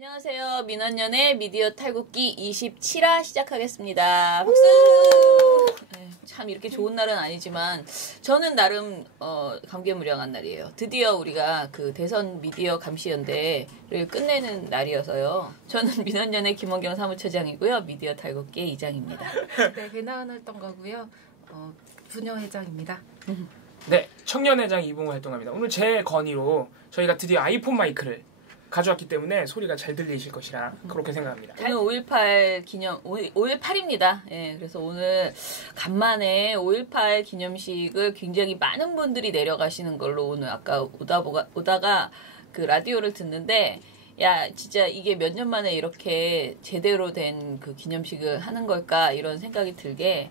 안녕하세요. 민원연의 미디어 탈곡기 27화 시작하겠습니다. 박수! 네, 참 이렇게 좋은 날은 아니지만 저는 나름 감개무량한 날이에요. 드디어 우리가 그 대선 미디어 감시연대를 끝내는 날이어서요. 저는 민원연의 김원경 사무처장이고요. 미디어 탈곡기의 이장입니다. 네, 배나은 활동가고요. 부녀회장입니다. 네, 청년회장 이봉호 활동합니다. 오늘 제 건의로 저희가 드디어 아이폰 마이크를 가져왔기 때문에 소리가 잘 들리실 것이라 그렇게 생각합니다. 오늘 5.18 기념, 5.18입니다. 예, 그래서 오늘 간만에 5.18 기념식을 굉장히 많은 분들이 내려가시는 걸로 오늘 아까 오다가 그 라디오를 듣는데, 야, 진짜 이게 몇 년 만에 이렇게 제대로 된 그 기념식을 하는 걸까, 이런 생각이 들게,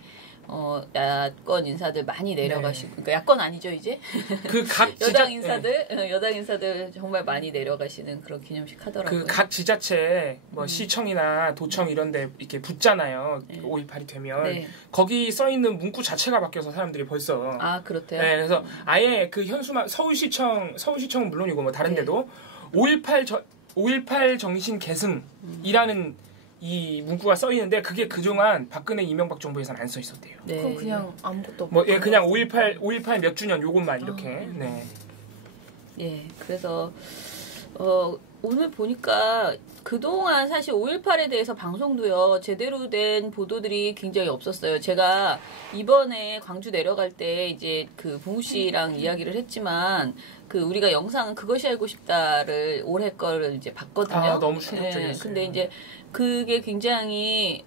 야권 인사들 많이 내려가시고, 그러니까 야권 아니죠, 이제? 그 각 여당 인사들 정말 많이 내려가시는 그런 기념식 하더라고요. 그 각 지자체, 뭐 시청이나 도청 이런 데 이렇게 붙잖아요. 네. 5.18이 되면. 네. 거기 써있는 문구 자체가 바뀌어서 사람들이 벌써. 아, 그렇대요? 네, 그래서 아예 그 현수막, 서울시청은 물론이고 뭐 다른 데도 5.18 정신 계승이라는 이 문구가 써 있는데 그게 그동안 박근혜 이명박 정부에서는 안 써 있었대요. 네. 그럼 그냥 아무것도 없고. 뭐 예, 그냥 5.18 몇 주년 요것만 이렇게. 네. 예. 그래서 오늘 보니까 그동안 사실 5.18에 대해서 방송도요, 제대로 된 보도들이 굉장히 없었어요. 제가 이번에 광주 내려갈 때 이제 그 봉우 씨랑 이야기를 했지만, 그 우리가 영상은 그것이 알고 싶다를 올해 거를 이제 봤거든요. 아, 너무 충격적이었어요. 예, 근데 이제 그게 굉장히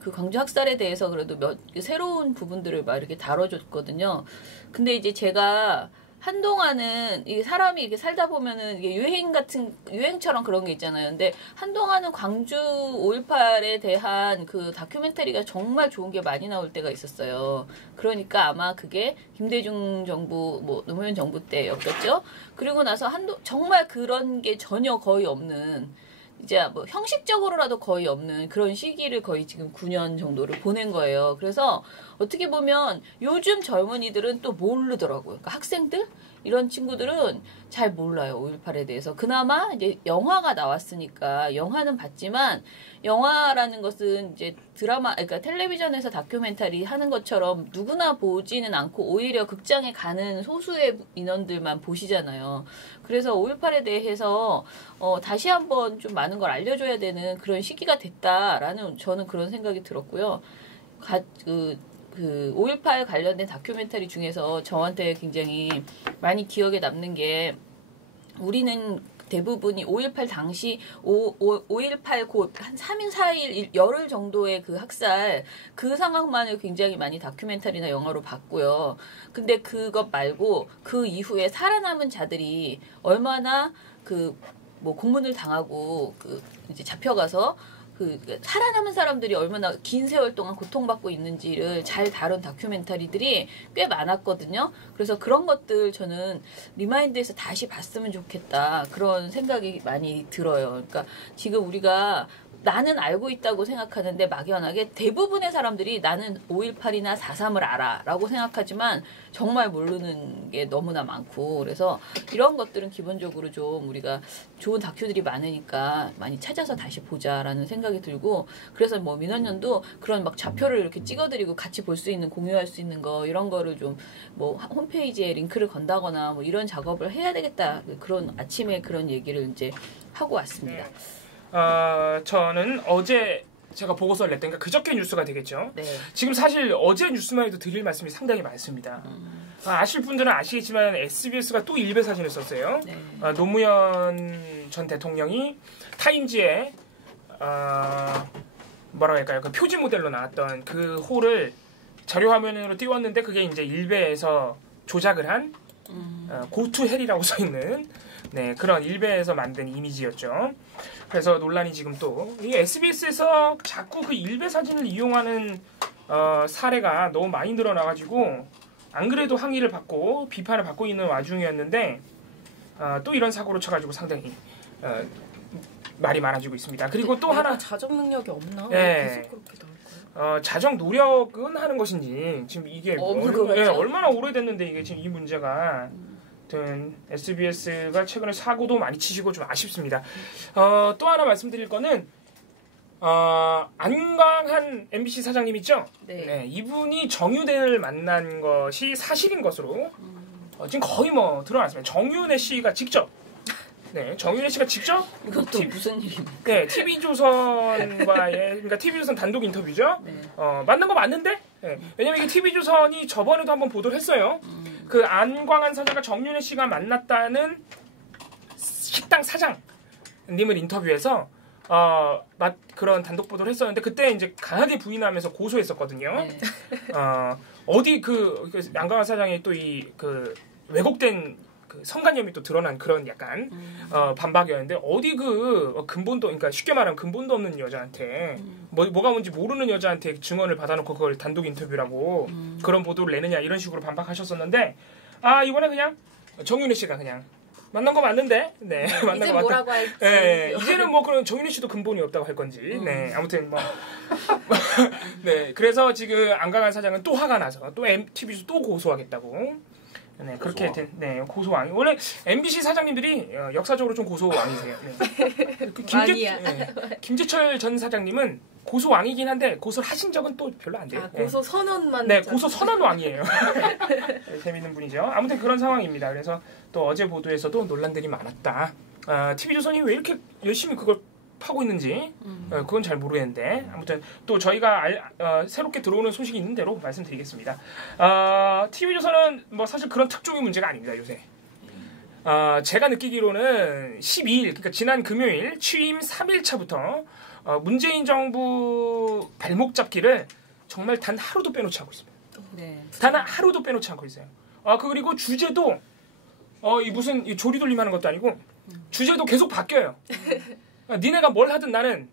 그 광주 학살에 대해서 그래도 새로운 부분들을 막 이렇게 다뤄줬거든요. 근데 이제 제가 한동안은 이 사람이 이렇게 살다 보면은 이게 유행처럼 그런 게 있잖아요. 근데 한동안은 광주 5.18에 대한 그 다큐멘터리가 정말 좋은 게 많이 나올 때가 있었어요. 그러니까 아마 그게 김대중 정부, 뭐 노무현 정부 때였겠죠. 그리고 나서 정말 그런 게 전혀 거의 없는, 이제 뭐 형식적으로라도 거의 없는 그런 시기를 거의 지금 9년 정도를 보낸 거예요. 그래서 어떻게 보면 요즘 젊은이들은 또 모르더라고요. 그러니까 학생들? 이런 친구들은 잘 몰라요. 5.18에 대해서. 그나마 이제 영화가 나왔으니까 영화는 봤지만, 영화라는 것은 이제 그러니까 텔레비전에서 다큐멘터리 하는 것처럼 누구나 보지는 않고 오히려 극장에 가는 소수의 인원들만 보시잖아요. 그래서 5.18에 대해서 다시 한번 좀 많은 걸 알려줘야 되는 그런 시기가 됐다라는 저는 그런 생각이 들었고요. 그 5.18 관련된 다큐멘터리 중에서 저한테 굉장히 많이 기억에 남는 게, 우리는 대부분이 5.18 당시 5.18 곧 한 3일, 4일, 열흘 정도의 그 학살, 그 상황만을 굉장히 많이 다큐멘터리나 영화로 봤고요. 근데 그것 말고 그 이후에 살아남은 자들이 얼마나 뭐 공문을 당하고 이제 잡혀가서 살아남은 사람들이 얼마나 긴 세월 동안 고통받고 있는지를 잘 다룬 다큐멘터리들이 꽤 많았거든요. 그래서 그런 것들 저는 리마인드에서 다시 봤으면 좋겠다, 그런 생각이 많이 들어요. 그러니까 지금 우리가 나는 알고 있다고 생각하는데 막연하게 대부분의 사람들이 나는 5.18이나 4.3을 알아 라고 생각하지만 정말 모르는 게 너무나 많고, 그래서 이런 것들은 기본적으로 좀 우리가 좋은 다큐들이 많으니까 많이 찾아서 다시 보자라는 생각이 들고, 그래서 뭐 민원연도 그런 막 좌표를 이렇게 찍어드리고 같이 볼 수 있는, 공유할 수 있는 거, 이런 거를 좀 뭐 홈페이지에 링크를 건다거나 뭐 이런 작업을 해야 되겠다, 그런 아침에 그런 얘기를 이제 하고 왔습니다. 저는 어제 제가 보고서를 냈다니까 그저께 뉴스가 되겠죠. 네. 지금 사실 어제 뉴스만 해도 드릴 말씀이 상당히 많습니다. 아실 분들은 아시겠지만 SBS가 또 일베 사진을 썼어요. 네. 노무현 전 대통령이 타임지에 뭐라고 할까요? 그 표지 모델로 나왔던 그 홀을 자료 화면으로 띄웠는데 그게 이제 일베에서 조작을 한 고투헬이라고 써 있는, 네, 그런 일베에서 만든 이미지였죠. 그래서 논란이 지금 또 이 SBS에서 자꾸 그 일베 사진을 이용하는 사례가 너무 많이 늘어나가지고, 안 그래도 항의를 받고 비판을 받고 있는 와중이었는데 또 이런 사고로 쳐가지고 상당히 말이 많아지고 있습니다. 그리고 또 하나, 자정 능력이 없나? 네. 계속 그렇게 나올까요? 자정 노력은 하는 것인지, 지금 이게 얼마나 오래됐는데 이게 지금 이 문제가 아무튼 SBS가 최근에 사고도 많이 치시고 좀 아쉽습니다. 또 하나 말씀드릴 거는 안광한 MBC 사장님 있죠? 네. 이분이 정유대를 만난 것이 사실인 것으로 지금 거의 뭐 드러났습니다. 정윤혜 씨가 직접 이것도 무슨 일입니까? 네, TV조선과의 그러니까 TV조선 단독 인터뷰죠. 네. 맞는 거 맞는데? 네. 왜냐면 이게 TV조선이 저번에도 한번 보도를 했어요. 그 안광한 사장과 정윤혜 씨가 만났다는 식당 사장님을 인터뷰해서 그런 단독 보도를 했었는데 그때 이제 강하게 부인하면서 고소했었거든요. 네. 어디 그 안광한 사장이 또 이 그 왜곡된 그 성관념이 또 드러난 그런 약간 반박이었는데 어디 그 근본도 그러니까 쉽게 말하면 근본도 없는 여자한테 뭐가 뭔지 모르는 여자한테 증언을 받아놓고 그걸 단독 인터뷰라고 그런 보도를 내느냐 이런 식으로 반박하셨었는데 이번에 그냥 정윤혜 씨가 그냥 만난 거 맞는데 네 만난 이제 거 뭐라고 할지 네, 이제는 뭐 그런 정윤혜 씨도 근본이 없다고 할 건지 네 아무튼 뭐 네 그래서 지금 안강한 사장은 또 화가 나서 또 MTV에서 또 고소하겠다고 네 그렇게 된 고소왕이 원래 MBC 사장님들이 역사적으로 좀 고소왕이세요. 네. 김재철 전 사장님은 고소왕이긴 한데 고소를 하신 적은 또 별로 안 돼요. 고소 선언만 네 고소 선언왕이에요. 네, 재밌는 분이죠. 아무튼 그런 상황입니다. 그래서 또 어제 보도에서도 논란들이 많았다. TV조선이 왜 이렇게 열심히 그걸 파고 있는지 그건 잘 모르겠는데 아무튼 또 저희가 새롭게 들어오는 소식이 있는 대로 말씀드리겠습니다. TV조선은 뭐 사실 그런 특종의 문제가 아닙니다. 요새 제가 느끼기로는 12일 그러니까 지난 금요일 취임 3일차부터 문재인 정부 발목 잡기를 정말 단 하루도 빼놓지 않고 있습니다. 네. 단 하루도 빼놓지 않고 있어요. 그리고 주제도 이 무슨 이 조리돌림하는 것도 아니고 주제도 계속 바뀌어요. 니네가 뭘 하든 나는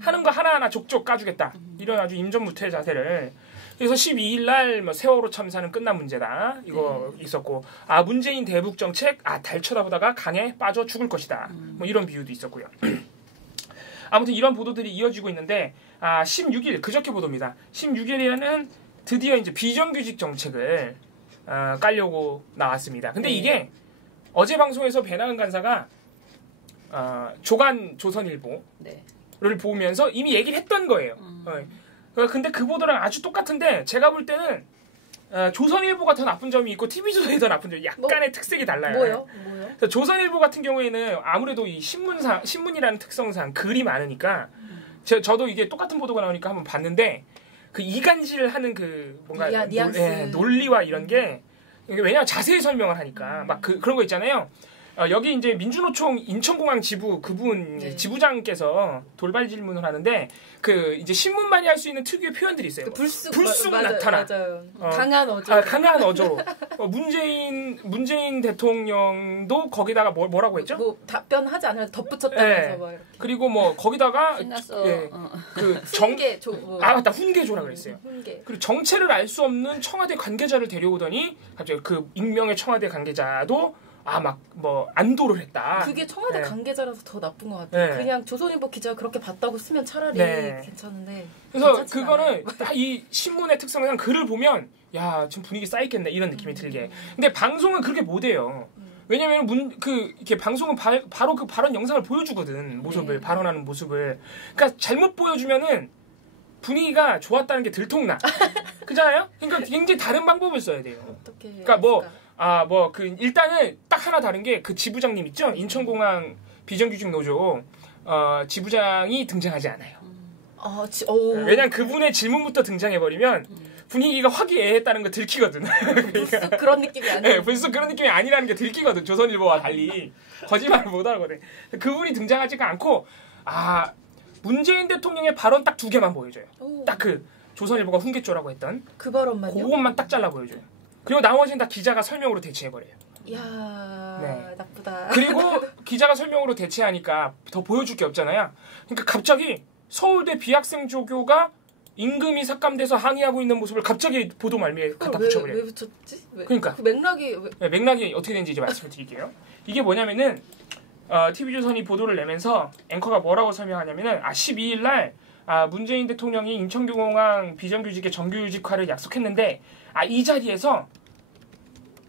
하는 거 하나하나 족족 까주겠다. 이런 아주 임전무태 자세를. 그래서 12일 날 뭐 세월호 참사는 끝난 문제다. 이거 있었고 문재인 대북 정책 달 쳐다보다가 강에 빠져 죽을 것이다. 뭐 이런 비유도 있었고요. 아무튼 이런 보도들이 이어지고 있는데 16일 그저께 보도입니다. 16일에는 드디어 이제 비정규직 정책을 깔려고 나왔습니다. 근데 이게 어제 방송에서 배나은 간사가 조간 조선일보를 보면서 이미 얘기를 했던 거예요. 근데 그 보도랑 아주 똑같은데 제가 볼 때는 조선일보가 더 나쁜 점이 있고 TV조선이 더 나쁜 점이 약간의 특색이 달라요. 뭐요? 그래서 조선일보 같은 경우에는 아무래도 이 신문이라는 특성상 글이 많으니까 저도 이게 똑같은 보도가 나오니까 한번 봤는데 그 이간질하는 그 뭔가 논리와 이런 게 왜냐면 자세히 설명을 하니까 막 그런 거 있잖아요. 여기 이제 민주노총 인천공항 지부 그분 지부장께서 돌발 질문을 하는데 그 이제 신문만이 할 수 있는 특유의 표현들이 있어요. 불쑥 나타나. 맞아요. 강한 어조. 강한 어조로. 문재인 대통령도 거기다가 뭐라고 했죠? 뭐 답변하지 않아도 덧붙였다면서 막 이렇게. 그리고 뭐 거기다가 맞다 훈계조라 그랬어요. 그리고 정체를 알 수 없는 청와대 관계자를 데려오더니 갑자기 그 익명의 청와대 관계자도 막 뭐 안도를 했다. 그게 청와대 관계자라서 더 나쁜 것 같아요. 그냥 조선일보 기자가 그렇게 봤다고 쓰면 차라리 괜찮은데. 그래서 그거는 이 신문의 특성상 글을 보면 야 지금 분위기 쌓이겠네 이런 느낌이 들게. 근데 방송은 그렇게 못해요. 왜냐면 이렇게 방송은 바로 그 발언 영상을 보여주거든 모습을 발언하는 모습을. 그러니까 잘못 보여주면은 분위기가 좋았다는 게 들통나. 그잖아요? 그러니까 굉장히 다른 방법을 써야 돼요. 어떻게? 그러니까 일단은 딱 하나 다른 게 그 지부장님 있죠? 인천공항 비정규직 노조 지부장이 등장하지 않아요. 왜냐면 그분의 질문부터 등장해버리면 분위기가 화기애애했다는 거 들키거든. 그러니까 그런 느낌이 아니에요. 벌써 그런 느낌이 아니라는 게 들키거든. 조선일보와 달리 거짓말을 못하거든. 그분이 등장하지가 않고 문재인 대통령의 발언 딱 2개만 보여줘요. 딱 그 조선일보가 훈계조라고 했던 그 발언만요? 그것만 딱 잘라 보여줘요. 그리고 나머지는 다 기자가 설명으로 대체해버려요. 이야 나쁘다. 그리고 기자가 설명으로 대체하니까 더 보여줄 게 없잖아요. 그러니까 갑자기 서울대 비학생 조교가 임금이 삭감돼서 항의하고 있는 모습을 갑자기 보도 말미에 갖다 붙여버려요. 왜 붙였지? 그러니까 그 맥락이 맥락이 어떻게 되는지 이제 말씀을 드릴게요. 이게 뭐냐면은 TV조선이 보도를 내면서 앵커가 뭐라고 설명하냐면은 12일 날 문재인 대통령이 인천공항 비정규직의 정규직화를 약속했는데 이 자리에서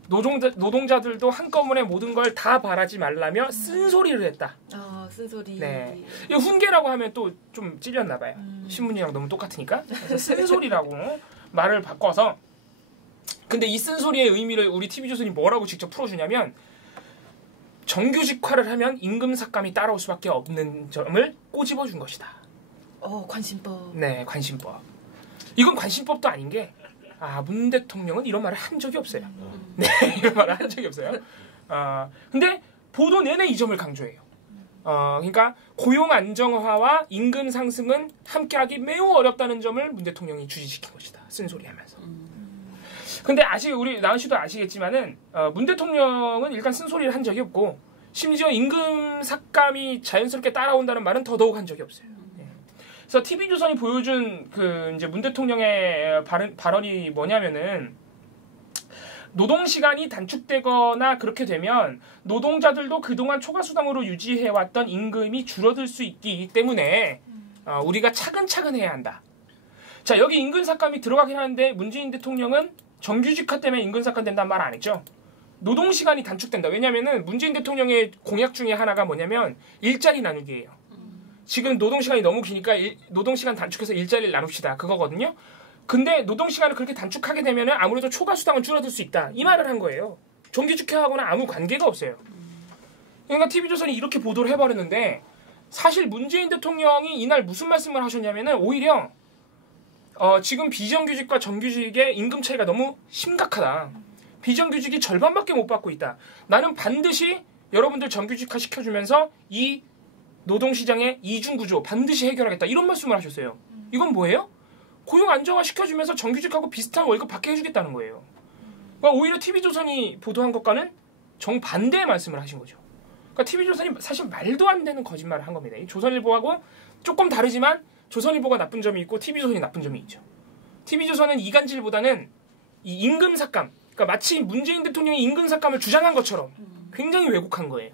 노동자들도 한꺼번에 모든 걸 다 바라지 말라며 쓴소리를 했다. 아, 쓴소리. 네. 이 훈계라고 하면 또 좀 찔렸나 봐요. 신문이랑 너무 똑같으니까. 그래서 쓴소리라고 말을 바꿔서 근데 이 쓴소리의 의미를 우리 TV조선이 뭐라고 직접 풀어주냐면 정규직화를 하면 임금 삭감이 따라올 수밖에 없는 점을 꼬집어준 것이다. 관심법. 네, 관심법. 이건 관심법도 아닌 게 문 대통령은 이런 말을 한 적이 없어요. 네, 이런 말을 한 적이 없어요. 근데 보도 내내 이 점을 강조해요. 그러니까 고용 안정화와 임금 상승은 함께하기 매우 어렵다는 점을 문 대통령이 주지시킨 것이다. 쓴소리하면서. 근데 우리 나은 씨도 아시겠지만은 문 대통령은 일단 쓴소리를 한 적이 없고 심지어 임금 삭감이 자연스럽게 따라온다는 말은 더더욱 한 적이 없어요. 그래서 TV조선이 보여준 이제 문 대통령의 발언이 뭐냐면은 노동시간이 단축되거나 그렇게 되면 노동자들도 그동안 초과수당으로 유지해왔던 임금이 줄어들 수 있기 때문에 우리가 차근차근 해야 한다. 자, 여기 임금 삭감이 들어가긴 하는데 문재인 대통령은 정규직화 때문에 임금 삭감된다는 말 안 했죠. 노동시간이 단축된다. 왜냐면은 문재인 대통령의 공약 중에 하나가 뭐냐면 일자리 나누기예요. 지금 노동시간이 너무 기니까 노동시간 단축해서 일자리를 나눕시다. 그거거든요. 근데 노동시간을 그렇게 단축하게 되면 아무래도 초과수당은 줄어들 수 있다. 이 말을 한 거예요. 정규직화하고는 아무 관계가 없어요. 그러니까 TV조선이 이렇게 보도를 해버렸는데 사실 문재인 대통령이 이날 무슨 말씀을 하셨냐면은 오히려 지금 비정규직과 정규직의 임금 차이가 너무 심각하다. 비정규직이 절반밖에 못 받고 있다. 나는 반드시 여러분들 정규직화 시켜주면서 이 노동시장의 이중구조 반드시 해결하겠다. 이런 말씀을 하셨어요. 이건 뭐예요? 고용 안정화 시켜주면서 정규직하고 비슷한 월급 받게 해주겠다는 거예요. 그러니까 오히려 TV조선이 보도한 것과는 정반대의 말씀을 하신 거죠. 그러니까 TV조선이 사실 말도 안 되는 거짓말을 한 겁니다. 이 조선일보하고 조금 다르지만 조선일보가 나쁜 점이 있고 TV조선이 나쁜 점이 있죠. TV조선은 이간질보다는 이 임금 삭감, 그러니까 마치 문재인 대통령이 임금 삭감을 주장한 것처럼 굉장히 왜곡한 거예요.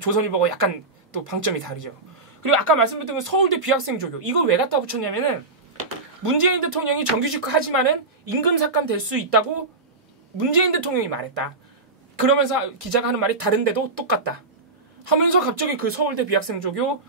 조선일보가 약간 또 방점이 다르죠. 그리고 아까 말씀드린 서울대 비학생 조교, 이걸 왜 갖다 붙였냐면은 문재인 대통령이 정규직화 하지만은 임금 삭감 될 수 있다고 문재인 대통령이 말했다. 그러면서 기자가 하는 말이 다른데도 똑같다. 하면서 갑자기 그 서울대 비학생 조교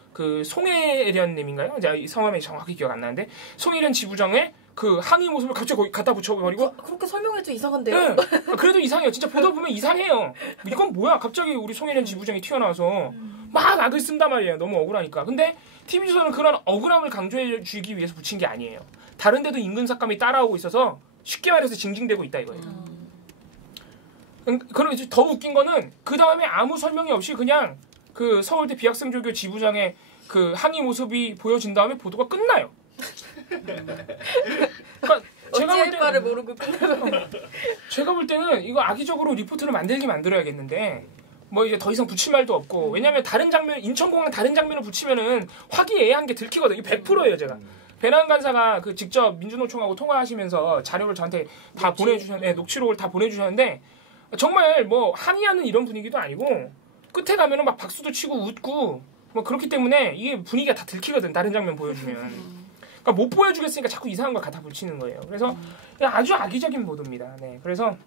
송혜련님인가요? 제가 성함이 정확히 기억 안 나는데 송혜련 지부장의 그 항의 모습을 갑자기 거기 갖다 붙여버리고 그렇게 설명해도 이상한데요? 네. 그래도 이상해요. 진짜 보다 보면 이상해요. 이건 뭐야? 갑자기 우리 송혜련 지부장이 튀어나와서 막 악을 쓴단 말이에요. 너무 억울하니까. 근데 TV조선은 그런 억울함을 강조해 주기 위해서 붙인 게 아니에요. 다른 데도 임금 삭감이 따라오고 있어서 쉽게 말해서 징징대고 있다 이거예요. 그럼 더 웃긴 거는 그 다음에 아무 설명이 없이 그냥 그 서울대 비학생조교 지부장의 그 항의 모습이 보여진 다음에 보도가 끝나요. 그러니까 어찌할 바를 모르고 끝나서 제가 볼 때는 이거 악의적으로 리포트를 만들어야겠는데 뭐 이제 더 이상 붙일 말도 없고 왜냐면 다른 장면 인천공항 다른 장면을 붙이면은 화기애애한 게 들키거든요. 이게 100%예요 제가. 배낭 간사가 그 직접 민주노총하고 통화하시면서 자료를 저한테 다 보내주셨는데 녹취록을 다 보내주셨는데 정말 뭐 항의하는 이런 분위기도 아니고 끝에 가면은 막 박수도 치고 웃고 뭐 그렇기 때문에 이게 분위기가 다 들키거든. 다른 장면 보여주면. 그러니까 못 보여주겠으니까 자꾸 이상한 걸 갖다 붙이는 거예요. 그래서 아주 악의적인 보도입니다. 네, 그래서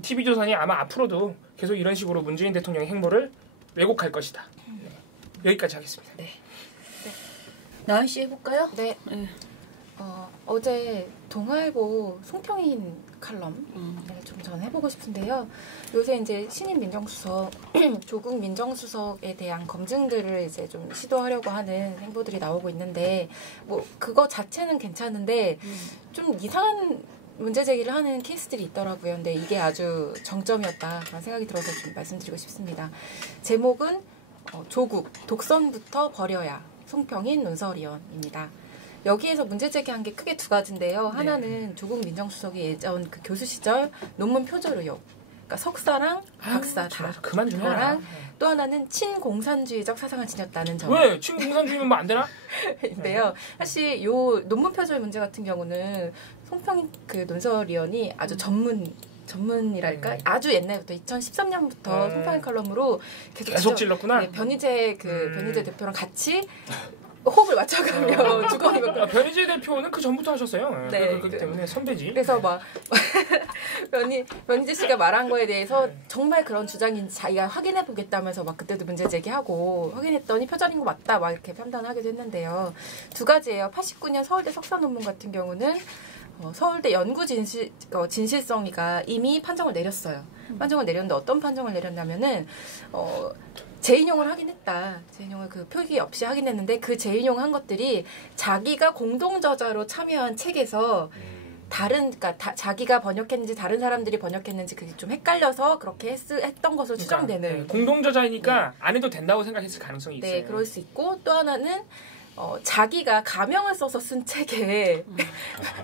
TV조선이 아마 앞으로도 계속 이런 식으로 문재인 대통령의 행보를 왜곡할 것이다. 네, 여기까지 하겠습니다. 네. 나은 씨 해볼까요? 네. 어제 동아일보 송평인 칼럼 좀 전 해보고 싶은데요. 요새 이제 신임 민정수석, 조국 민정수석에 대한 검증들을 이제 좀 시도하려고 하는 행보들이 나오고 있는데, 뭐 그거 자체는 괜찮은데 좀 이상한 문제 제기를 하는 케이스들이 있더라고요. 근데 이게 아주 정점이었다 그런 생각이 들어서 좀 말씀드리고 싶습니다. 제목은 조국 독선부터 버려야 송평인 논설위원입니다. 여기에서 문제 제기한 게 크게 두 가지인데요. 하나는 조국 민정수석이 예전 그 교수 시절 논문 표절 의혹. 그러니까 석사랑 박사 다. 그만 좀 해라. 또 하나는 친공산주의적 사상을 지녔다는 점. 왜? 친공산주의면 뭐 안 되나? 인데요. 사실 요 논문 표절 문제 같은 경우는 송평인 그 논설위원이 아주 전문이랄까 아주 옛날부터 2013년부터 송평인 칼럼으로 계속 찔렀구나. 네, 변희재 대표랑 같이 호흡을 맞춰가며 주거니 변희재 대표는 그 전부터 하셨어요. 네. 그렇기 때문에 선배지. 그래서 막 변희재 씨가 말한 거에 대해서 정말 그런 주장인지 자기가 확인해 보겠다면서 막 그때도 문제 제기하고 확인했더니 표절인 거 맞다 막 이렇게 판단하기도 했는데요. 두 가지예요. 89년 서울대 석사 논문 같은 경우는 서울대 연구 진실성위가 이미 판정을 내렸어요. 판정을 내렸는데 어떤 판정을 내렸냐면은 재인용을 하긴 했다. 재인용을 그 표기 없이 하긴 했는데 그 재인용한 것들이 자기가 공동 저자로 참여한 책에서 그러니까 자기가 번역했는지 다른 사람들이 번역했는지 그게 좀 헷갈려서 그렇게 했던 것으로 추정되는. 네, 공동 저자이니까 안 해도 된다고 생각했을 가능성이 있어요. 네, 그럴 수 있고 또 하나는 자기가 가명을 써서 쓴 책에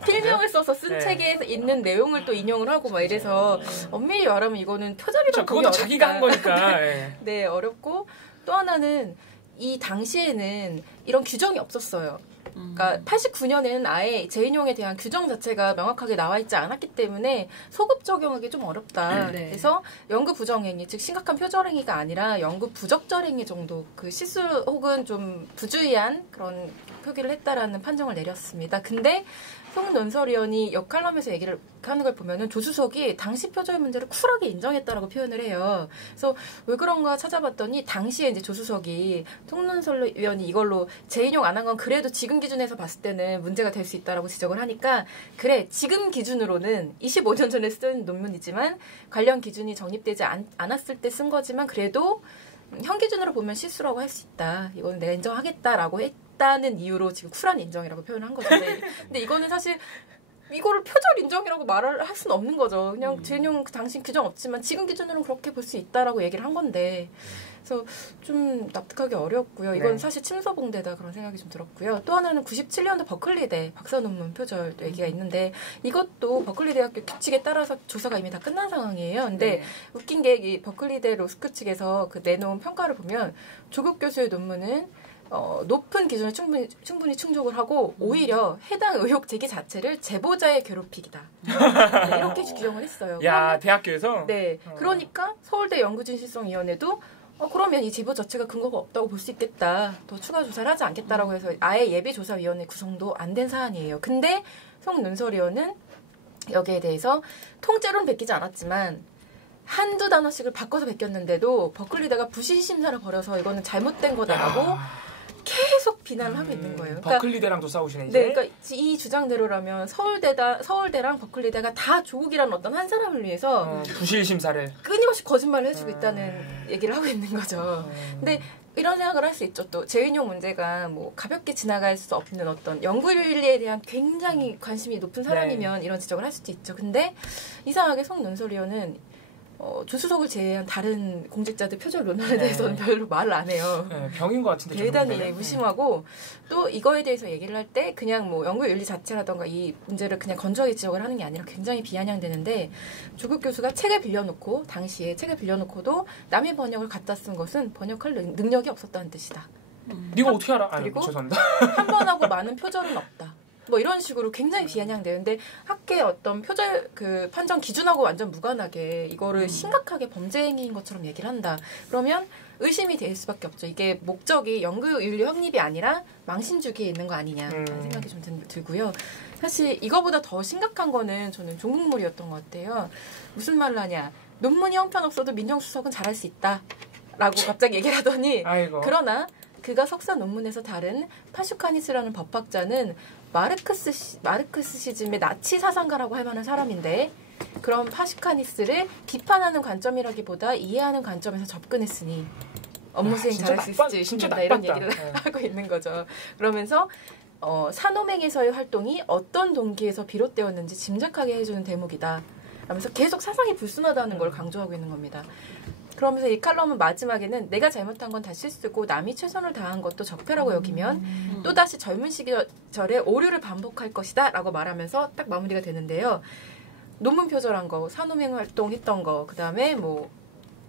필명을 써서 쓴 책에 있는 내용을 또 인용을 하고 막 이래서 엄밀히 말하면 이거는 표절이라고 보기 그것도 자기가 한 거니까. 네, 어렵고 또 하나는 이 당시에는 이런 규정이 없었어요. 그러니까 89년에는 아예 재인용에 대한 규정 자체가 명확하게 나와 있지 않았기 때문에 소급 적용하기 좀 어렵다. 네. 그래서 연구 부정행위, 즉 심각한 표절행위가 아니라 연구 부적절행위 정도, 그 실수 혹은 좀 부주의한 그런 표기를 했다라는 판정을 내렸습니다. 근데 송논설위원이 역칼럼에서 얘기를 하는 걸 보면은 조수석이 당시 표절 문제를 쿨하게 인정했다라고 표현을 해요. 그래서 왜 그런가 찾아봤더니 당시에 이제 조수석이 송논설위원이 이걸로 재인용 안 한 건 그래도 지금 기준에서 봤을 때는 문제가 될 수 있다라고 지적을 하니까 그래 지금 기준으로는 25년 전에 쓴 논문이지만 관련 기준이 정립되지 않았을 때 쓴 거지만 그래도 현 기준으로 보면 실수라고 할 수 있다. 이거는 내가 인정하겠다라고 했다는 이유로 지금 쿨한 인정이라고 표현한 거죠. 근데 이거는 사실 이거를 표절 인정이라고 말을 할 수는 없는 거죠. 그냥 재인용 당시 규정 없지만 지금 기준으로는 그렇게 볼 수 있다라고 얘기를 한 건데 그래서 좀 납득하기 어렵고요. 이건 네. 사실 침소봉대다 그런 생각이 좀 들었고요. 또 하나는 97년도 버클리대 박사 논문 표절 얘기가 있는데 이것도 버클리 대학교 규칙에 따라서 조사가 이미 다 끝난 상황이에요. 근데 네. 웃긴 게 이 버클리대 로스쿨 측에서 그 내놓은 평가를 보면 조국 교수의 논문은 높은 기준을 충분히 충족을 하고 오히려 해당 의혹 제기 자체를 제보자의 괴롭히기다. 네, 이렇게 규정을 했어요. 야, 대학교에서? 네. 그러니까 서울대 연구진실성위원회도 그러면 이 제보 자체가 근거가 없다고 볼 수 있겠다. 더 추가 조사를 하지 않겠다라고 해서 아예 예비조사위원회 구성도 안 된 사안이에요. 근데 송논설위원은 여기에 대해서 통째로는 베끼지 않았지만 한두 단어씩을 바꿔서 베꼈는데도 버클리대가 부실 심사를 벌여서 이거는 잘못된 거다라고 계속 비난을 하고 있는 거예요. 그러니까, 버클리대랑도 싸우시네 이제. 네, 그러니까 이 주장대로라면 서울대랑 버클리대가 다 조국이라는 어떤 한 사람을 위해서 부실 심사를 끊임없이 거짓말을 해주고 있다는 얘기를 하고 있는 거죠. 근데 이런 생각을 할 수 있죠. 또 재인용 문제가 뭐 가볍게 지나갈 수 없는 어떤 연구윤리에 대한 굉장히 관심이 높은 사람이면 이런 지적을 할 수도 있죠. 근데 이상하게 송논설위원은 조수석을 제외한 다른 공직자들 표절 논란에 대해서는 별로 말을 안 해요. 네, 병인 것 같은데. 대단히 무심하고 또 이거에 대해서 얘기를 할 때 그냥 뭐 연구 윤리 자체라던가 이 문제를 그냥 건조하게 지적을 하는 게 아니라 굉장히 비아냥되는데 조국 교수가 책을 빌려놓고 당시에 책을 빌려놓고도 남의 번역을 갖다 쓴 것은 번역할 능력이 없었다는 뜻이다. 네가 어떻게 알아? 그리고 죄송합니다. 한 번 하고 많은 표절은 없다. 뭐 이런 식으로 굉장히 비아냥되는데 학계의 어떤 표절 그 판정 기준하고 완전 무관하게 이거를 심각하게 범죄 행위인 것처럼 얘기를 한다. 그러면 의심이 될 수밖에 없죠. 이게 목적이 연구윤리 확립이 아니라 망신 주기에 있는 거 아니냐라는 생각이 좀 들고요. 사실 이거보다 더 심각한 거는 저는 종북몰이였던 것 같아요. 무슨 말을 하냐. 논문이 형편없어도 민정수석은 잘할 수 있다. 라고 갑자기 얘기를 하더니 아이고. 그러나 그가 석사 논문에서 다른 파슈카니스라는 법학자는 마르크시즘의 나치 사상가라고 할 만한 사람인데 그런 파슈카니스를 비판하는 관점이라기보다 이해하는 관점에서 접근했으니 업무 수행 잘할 수 있을지 의심된다 이런 얘기를 하고 있는 거죠. 그러면서 산호맹에서의 활동이 어떤 동기에서 비롯되었는지 짐작하게 해주는 대목이다. 하면서 계속 사상이 불순하다는 걸 강조하고 있는 겁니다. 그러면서 이 칼럼은 마지막에는 내가 잘못한 건 다 실수고 남이 최선을 다한 것도 적폐라고 여기면 또다시 젊은 시절에 오류를 반복할 것이다 라고 말하면서 딱 마무리가 되는데요. 논문 표절한 거, 산호맹 활동했던 거, 그 다음에 뭐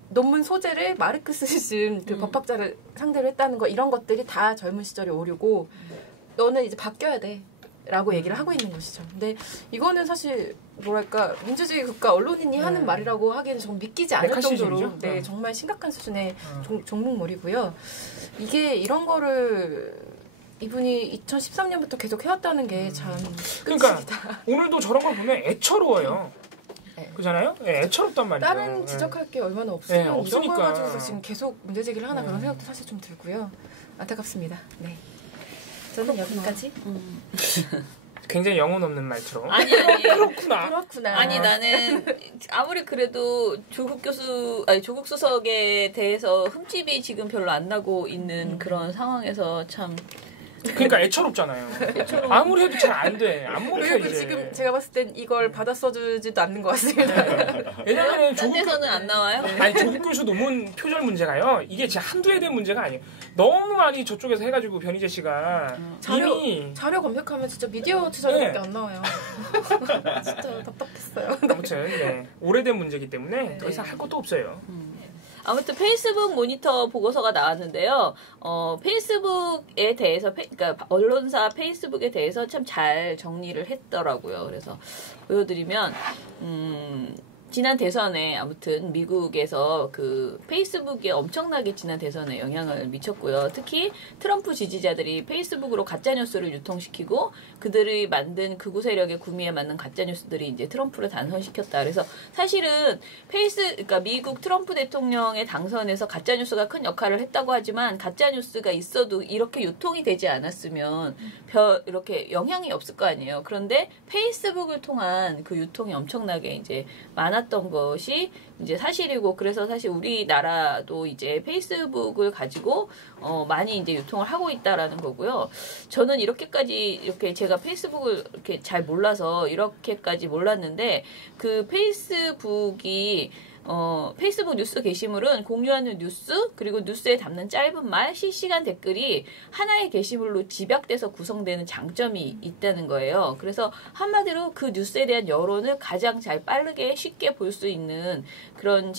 논문 소재를 마르크시즘 그 법학자를 상대로 했다는 거 이런 것들이 다 젊은 시절의 오류고 너는 이제 바뀌어야 돼 라고 얘기를 하고 있는 것이죠. 근데 이거는 사실 뭐랄까 민주주의 국가 언론인이 하는 말이라고 하기에는 좀 믿기지 않을 정도로 정말 심각한 수준의 종북몰이고요. 이게 이런 거를 이분이 2013년부터 계속 해왔다는 게 참 그러니까 끝입니다. 오늘도 저런 걸 보면 애처로워요. 네. 그잖아요? 네, 애처롭단 말이에요. 다른 지적할 게 얼마나 없으면 이런 없으니까. 걸 가지고서 지금 계속 문제 제기를 하나 그런 생각도 사실 좀 들고요. 안타깝습니다. 네. 저는 여기까지. 굉장히 영혼 없는 말투로. 아니 그렇구나. 아니 나는 아무리 그래도 조국 수석에 대해서 흠집이 지금 별로 안 나고 있는 그런 상황에서 참. 그러니까 애처롭잖아요. 아무리 해도 잘 안 돼. 안 먹혀 그리고 이제. 지금 제가 봤을 땐 이걸 받아 써주지도 않는 것 같습니다. 왜냐면 딴 데서는 안 나와요? 아니 조국 교수 논문 표절 문제가요. 이게 진짜 한두 해 된 문제가 아니에요. 너무 많이 저쪽에서 해가지고 변희재 씨가 이미 자료 검색하면 진짜 미디어 자료밖에 안 나와요. 진짜 답답했어요. 아무튼 네. 오래된 문제이기 때문에 더 이상 할 것도 없어요. 아무튼 페이스북 모니터 보고서가 나왔는데요. 페이스북에 대해서, 그러니까 언론사 페이스북에 대해서 참 잘 정리를 했더라고요. 그래서 보여드리면, 지난 대선에 아무튼 미국에서 그 페이스북에 엄청나게 지난 대선에 영향을 미쳤고요. 특히 트럼프 지지자들이 페이스북으로 가짜뉴스를 유통시키고 그들이 만든 극우 세력의 구미에 맞는 가짜뉴스들이 이제 트럼프를 당선시켰다. 그래서 사실은 그러니까 미국 트럼프 대통령의 당선에서 가짜뉴스가 큰 역할을 했다고 하지만 가짜뉴스가 있어도 이렇게 유통이 되지 않았으면 이렇게 영향이 없을 거 아니에요. 그런데 페이스북을 통한 그 유통이 엄청나게 이제 많았던 것이 이제 사실이고, 그래서 사실 우리나라도 이제 페이스북을 가지고 많이 이제 유통을 하고 있다라는 거고요. 저는 이렇게 제가 페이스북을 이렇게 잘 몰라서 이렇게까지 몰랐는데, 그 페이스북이 페이스북 뉴스 게시물은 공유하는 뉴스, 그리고 뉴스에 담는 짧은 말, 실시간 댓글이 하나의 게시물로 집약돼서 구성되는 장점이 있다는 거예요. 그래서 한마디로 그 뉴스에 대한 여론을 가장 잘 빠르게 쉽게 볼 수 있는 그런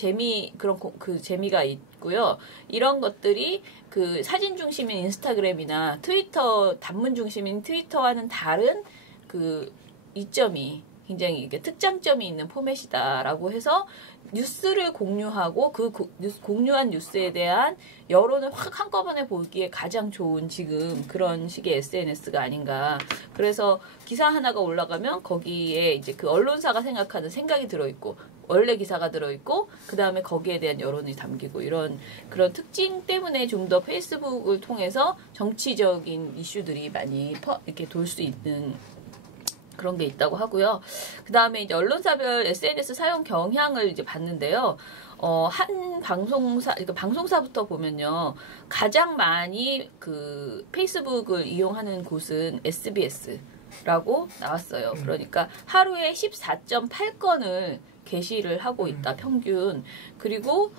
그 재미가 있고요. 이런 것들이 그 사진 중심인 인스타그램이나 트위터, 단문 중심인 트위터와는 다른 그 이점이 굉장히 이게 특장점이 있는 포맷이다라고 해서 뉴스를 공유하고 그 공유한 뉴스에 대한 여론을 확 한꺼번에 보기에 가장 좋은 지금 그런 식의 SNS가 아닌가. 그래서 기사 하나가 올라가면 거기에 이제 그 언론사가 생각하는 생각이 들어있고 원래 기사가 들어있고 그 다음에 거기에 대한 여론이 담기고 이런 그런 특징 때문에 좀 더 페이스북을 통해서 정치적인 이슈들이 많이 이렇게 돌 수 있는 그런 게 있다고 하고요. 그 다음에 이제 언론사별 SNS 사용 경향을 이제 봤는데요. 한 그러니까 방송사부터 보면요. 가장 많이 그 페이스북을 이용하는 곳은 SBS라고 나왔어요. 그러니까 하루에 14.8건을 게시를 하고 있다, 평균. 그리고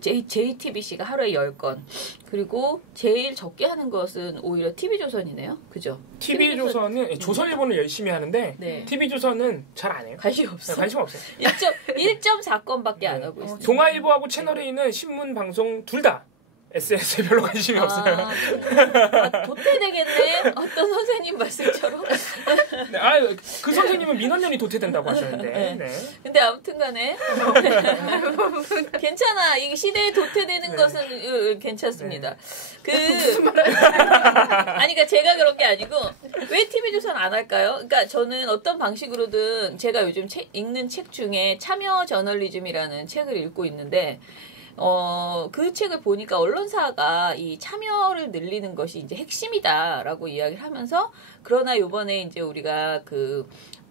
JTBC가 하루에 10건. 그리고 제일 적게 하는 것은 오히려 TV조선이네요. 그죠? TV조선은 조선일보는 열심히 하는데 네. TV조선은 잘 안 해요. 관심 없어요. 관심 없어요. 1.4건밖에 안 하고 있어요. 동아일보하고 채널A는 신문, 방송 둘 다 SNS에 별로 관심이 없어요. 도태되겠네. 어떤 선생님 말씀처럼. 네, 그 선생님은 민원연이 도태된다고 하셨는데. 네. 근데 아무튼간에 괜찮아. 이 시대에 도태되는 것은 괜찮습니다. 무슨 말 아니, 그러니까 제가 그런 게 아니고 왜 TV조선 안 할까요? 그러니까 저는 어떤 방식으로든 제가 요즘 읽는 책 중에 참여 저널리즘이라는 책을 읽고 있는데. 그 책을 보니까 언론사가 이 참여를 늘리는 것이 이제 핵심이다라고 이야기를 하면서, 그러나 요번에 이제 우리가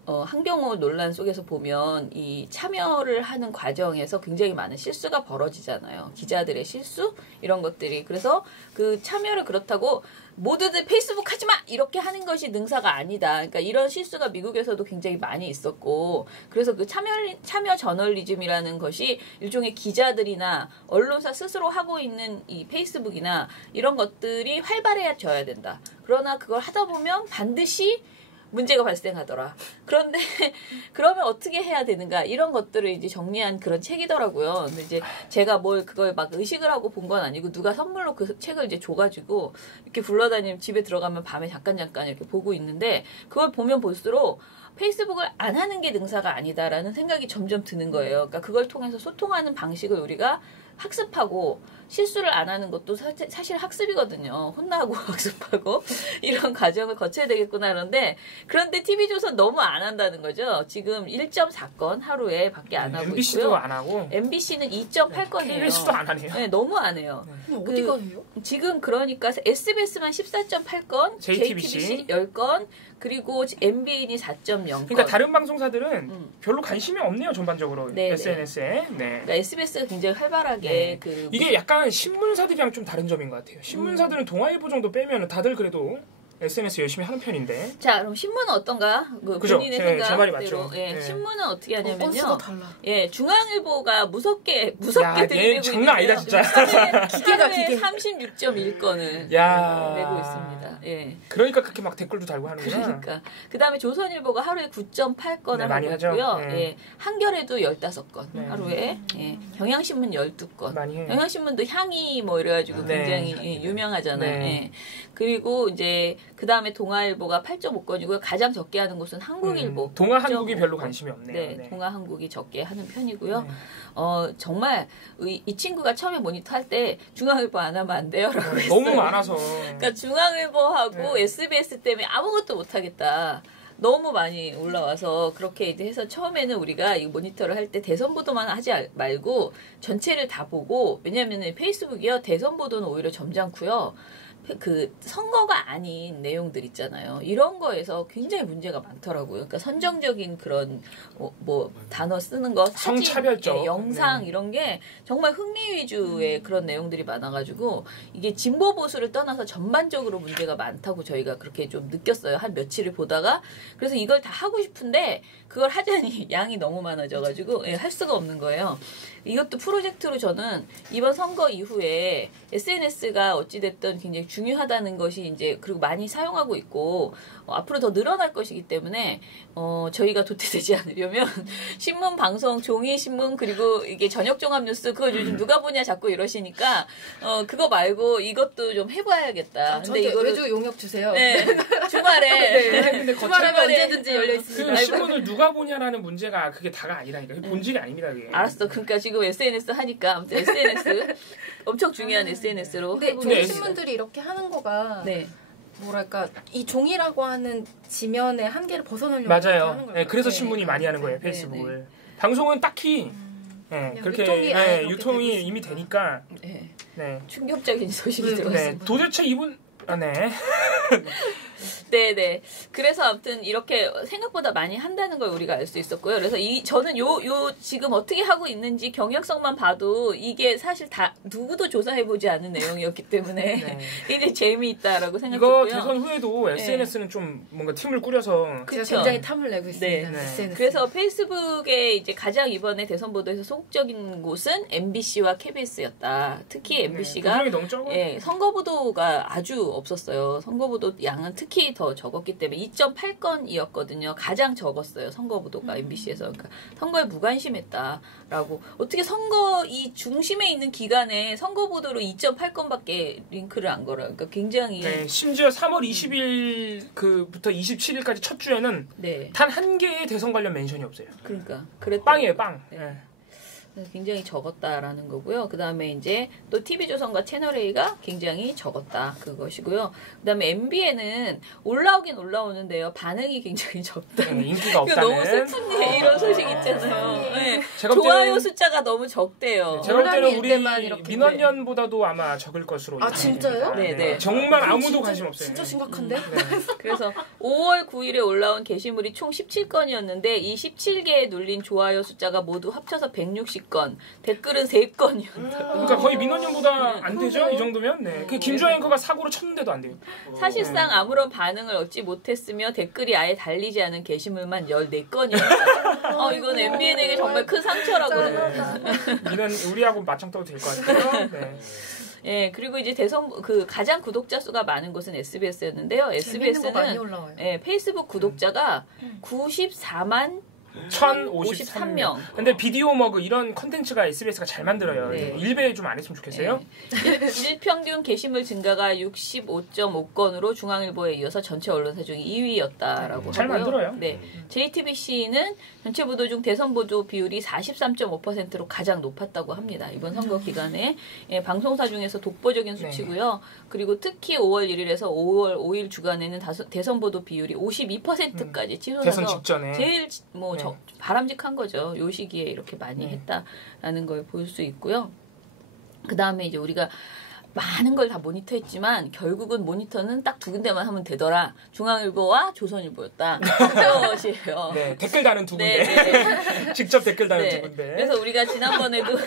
한경호 논란 속에서 보면 이 참여를 하는 과정에서 굉장히 많은 실수가 벌어지잖아요. 기자들의 실수? 이런 것들이. 그래서 그 참여를 그렇다고 모두들 페이스북 하지 마! 이렇게 하는 것이 능사가 아니다. 그러니까 이런 실수가 미국에서도 굉장히 많이 있었고, 그래서 그 참여 저널리즘이라는 것이 일종의 기자들이나 언론사 스스로 하고 있는 이 페이스북이나 이런 것들이 활발해져야 된다. 그러나 그걸 하다 보면 반드시 문제가 발생하더라. 그런데 그러면 어떻게 해야 되는가, 이런 것들을 이제 정리한 그런 책이더라고요. 근데 이제 제가 그걸 막 의식을 하고 본 건 아니고 누가 선물로 그 책을 이제 줘가지고 이렇게 굴러다니면 집에 들어가면 밤에 잠깐 이렇게 보고 있는데, 그걸 보면 볼수록 페이스북을 안 하는 게 능사가 아니다라는 생각이 점점 드는 거예요. 그러니까 그걸 통해서 소통하는 방식을 우리가 학습하고 실수를 안 하는 것도 사실 학습이거든요. 혼나고 학습하고 이런 과정을 거쳐야 되겠구나 그런데 TV조선 너무 안 한다는 거죠. 지금 1.4건 하루에 밖에 안 하고 MBC도 있고요. 안 하고 MBC는 2.8건이에요. KBS도 안 하네요. 네, 너무 안 해요. 어디가 해요? 지금 그러니까 SBS만 14.8건, JTBC 10건, 그리고 MBN이 4.0건. 그러니까 다른 방송사들은 별로 관심이 없네요, 전반적으로. 네, SNS에. 네. 그러니까 SBS가 굉장히 활발하게 그 이게 약간 신문사들이랑 좀 다른 점인 것 같아요. 신문사들은 동아일보 정도 빼면 다들 그래도 SNS 열심히 하는 편인데. 자, 그럼 신문은 어떤가? 그죠? 본인의 제 말이 생각대로. 맞죠. 예, 네. 신문은 어떻게 하냐면요. 건수가 달라. 예, 중앙일보가 무섭게 야, 들이대고 얘 장난 아니다, 진짜. 기계가 하루에 기계. 36.1건을 야. 내고 있습니다. 예. 그러니까 그렇게 막 댓글도 달고 하는구나. 그러니까. 그다음에 조선일보가 하루에 9.8건을 네, 많이 하고 하죠. 있고요. 네. 예. 한겨레도 15건 네. 하루에. 예. 경향신문 12건. 많이 해요. 경향신문도 향이 뭐 이래가지고 네. 굉장히 예, 유명하잖아요. 네. 예. 그리고 이제 그다음에 동아일보가 8.5건이고요. 가장 적게 하는 곳은 한국일보. 동아 한국이 9.5 별로 건. 관심이 없네요. 네, 네. 동아 한국이 적게 하는 편이고요. 네. 정말 이 친구가 처음에 모니터 할 때 중앙일보 안 하면 안 돼요라고 했어요. 너무 많아서. 그러니까 중앙일보하고 네. SBS 때문에 아무것도 못 하겠다. 너무 많이 올라와서 그렇게 이제 해서 처음에는 우리가 이 모니터를 할 때 대선 보도만 하지 말고 전체를 다 보고, 왜냐하면 페이스북이요 대선 보도는 오히려 점잖고요. 그 선거가 아닌 내용들 있잖아요. 이런 거에서 굉장히 문제가 많더라고요. 그러니까 선정적인 그런 뭐 단어 쓰는 거, 사진, 성차별적. 예, 영상 네. 이런 게 정말 흥미 위주의 그런 내용들이 많아가지고 이게 진보 보수를 떠나서 전반적으로 문제가 많다고 저희가 그렇게 좀 느꼈어요. 한 며칠을 보다가. 그래서 이걸 다 하고 싶은데 그걸 하자니 양이 너무 많아져가지고 예, 할 수가 없는 거예요. 이것도 프로젝트로 저는 이번 선거 이후에 SNS가 어찌됐든 굉장히 중요하다는 것이 이제 그리고 많이 사용하고 있고 앞으로 더 늘어날 것이기 때문에 저희가 도태되지 않으려면 신문, 방송, 종이 신문 그리고 이게 저녁 종합 뉴스 그거 요즘 누가 보냐 자꾸 이러시니까 그거 말고 이것도 좀 해봐야겠다. 근데 이거를 외주 용역 주세요. 네, 주말에 네, 근데 주말에 언제든지 열려 있습니다. 그 신문을 누가 보냐라는 문제가 그게 다가 아니라니까. 그게 본질이 아닙니다. 그게. 알았어. 그러니까 지금 SNS 하니까 아무튼 SNS 엄청 중요한 SNS로. 근데 해보고 종이 있습니다. 신문들이 이렇게 하는 거가 네. 뭐랄까 이 종이라고 하는 지면의 한계를 벗어나려고 맞아요. 하는 거예요. 네, 그래서 네. 신문이 많이 하는 거예요. 네, 페이스북을. 방송은 딱히 네, 그냥 그렇게 유통이 아예 그렇게 유통이 되고 이미 있으니까. 되니까 네. 네. 충격적인 소식이 네, 들어왔어요. 네. 도대체 이분 네. 네네. 그래서 아무튼 이렇게 생각보다 많이 한다는 걸 우리가 알 수 있었고요. 그래서 저는 요 지금 어떻게 하고 있는지 경향성만 봐도 이게 사실 다 누구도 조사해보지 않은 내용이었기 때문에 네. 굉장히 재미있다라고 이거 생각했고요. 대선 후에도 SNS는 좀 뭔가 팀을 꾸려서 제가 그쵸. 굉장히 탐을 내고 있습니다. 네. SNS. 그래서 페이스북에 이제 가장 이번에 대선 보도에서 소극적인 곳은 MBC와 KBS였다. 특히 MBC가 비중이 너무 적어. 예, 선거 보도가 아주 없었어요. 선거 보도 양은 특히 더 적었기 때문에 2.8건이었거든요. 가장 적었어요. 선거 보도가 MBC에서. 그러니까 선거에 무관심했다라고. 어떻게 선거 이 중심에 있는 기간에 선거 보도로 2.8건밖에 링크를 안 걸어요. 그러니까 굉장히 네, 심지어 3월 20일 그부터 27일까지 첫 주에는 네. 단 한 개의 대선 관련 멘션이 없어요. 그러니까 그랬던 빵이에요, 빵. 네. 네. 굉장히 적었다라는 거고요. 그 다음에 이제 또 TV조선과 채널A가 굉장히 적었다. 그것이고요. 그 다음에 MBN은 올라오긴 올라오는데요. 반응이 굉장히 적다. 네, 인기가 이거 없다는. 너무 슬픈 이런 소식 있잖아요. 네. 제가 볼 좋아요 때는- 숫자가 너무 적대요. 제가 볼 때는 우리 때만 이렇게 민원연보다도 아마 적을 것으로 아, 진짜요? 네, 네. 정말 아무도 진짜- 관심 없어요. 진짜 심각한데? 네. 그래서 5월 9일에 올라온 게시물이 총 17건이었는데 이 17개에 눌린 좋아요 숫자가 모두 합쳐서 160건. 댓글은 3건이었다. 그러니까 거의 민원연보다 안 되죠? 이 정도면? 네. 그 김주아 앵커가 사고로 쳤는데도 안 돼요. 사실상 아무런 반응을 얻지 못했으며 댓글이 아예 달리지 않은 게시물만 14건이었어요. 이건 MBN에게 정말 큰 상처라고 생각해요. 민원 우리하고 맞짱 떠도 될 것 같아요. 네. 예, 그리고 이제 대선 가장 구독자 수가 많은 곳은 SBS였는데요. 재밌는 거 많이 SBS는 올라와요. 페이스북 구독자가 94만 1053명. 근데 비디오 머그 이런 컨텐츠가 SBS가 잘 만들어요. 네. 일배 좀 안 했으면 좋겠어요. 네. 일평균 게시물 증가가 65.5건으로 중앙일보에 이어서 전체 언론사 중 2위였다라고 잘 하고요. 만들어요. 네. JTBC는 전체 보도 중 대선 보도 비율이 43.5%로 가장 높았다고 합니다. 이번 선거 기간에 방송사 중에서 독보적인 수치고요. 그리고 특히 5월 1일에서 5월 5일 주간에는 대선 보도 비율이 52%까지 치솟아서 대선 직전에 제일 바람직한 거죠. 요 시기에 이렇게 많이 했다라는 걸 볼 수 있고요. 그 다음에 이제 우리가 많은 걸 다 모니터했지만 결국은 모니터는 딱 두 군데만 하면 되더라. 중앙일보와 조선일보였다. 그것이에요. 네, 댓글 다는 두 군데. 네. 직접 댓글 다는 두 군데. 그래서 우리가 지난번에도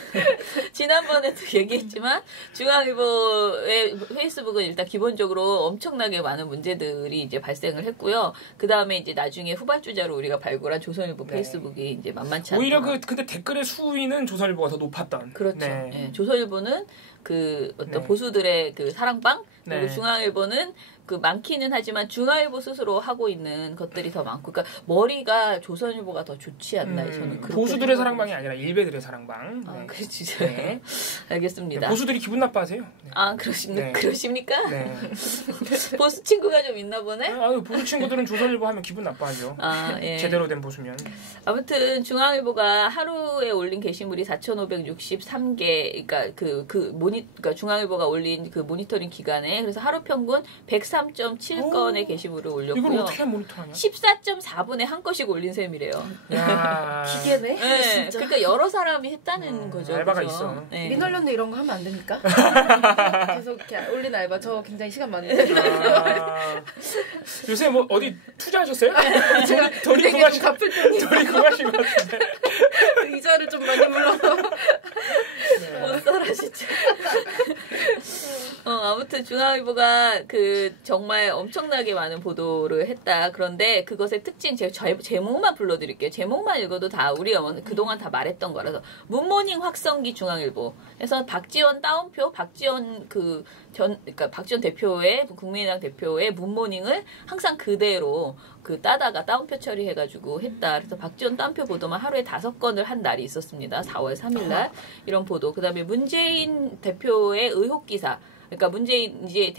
얘기했지만 중앙일보의 페이스북은 일단 기본적으로 엄청나게 많은 문제들이 이제 발생을 했고요. 그 다음에 이제 나중에 후발주자로 우리가 발굴한 조선일보 페이스북이 이제 만만치 않다. 오히려 근데 댓글의 수위는 조선일보가 더 높았던. 그렇죠. 네. 조선일보는 그 어떤 보수들의 그 사랑방, 그리고 중앙일보는 그 많기는 하지만 중앙일보 스스로 하고 있는 것들이 더 많고, 그러니까 머리가 조선일보가 더 좋지 않나 저는 그렇게 보수들의 사랑방이 아니라 일베들의 사랑방. 아, 그렇지. 알겠습니다. 보수들이 기분 나빠하세요. 아, 그러십니까? 네. 보수 친구가 좀 있나 보네. 보수 친구들은 조선일보 하면 기분 나빠하죠. 예. 제대로 된 보수면. 아무튼 중앙일보가 하루에 올린 게시물이 4,563개, 그러니까 중앙일보가 올린 그 모니터링 기간에 그래서 하루 평균 103.7건의 게시물을 올렸고요. 이걸 어떻게 모니터하냐? 14.4분에 한 건씩 올린 셈이래요. 기계네. 네, 그러니까 여러 사람이 했다는 거죠. 알바가 그죠? 있어. 네. 민원련도 이런 거 하면 안 됩니까? 계속 이렇게 올린 알바 저 굉장히 시간 많은데. 요새 뭐 어디 투자하셨어요? 돈이 갚을 돈이 돈이 구하신 것 같은데. 이자를 좀 많이 물러서. 못 살아 진짜. 아무튼 중앙일보가 그 정말 엄청나게 많은 보도를 했다. 그런데 그것의 특징 제목만 불러드릴게요. 제목만 읽어도 다 우리가 그동안 다 말했던 거라서 문모닝 확성기 중앙일보. 그래서 박지원 따옴표, 박지원 그러니까 박지원 대표의 국민의당 대표의 문모닝을 항상 그대로 따다가 따옴표 처리해가지고 했다. 그래서 박지원 따옴표 보도만 하루에 5건을 한 날이 있었습니다. 4월 3일날 이런 보도. 그다음에 문재인 대표의 의혹 기사. 그러니까 문재인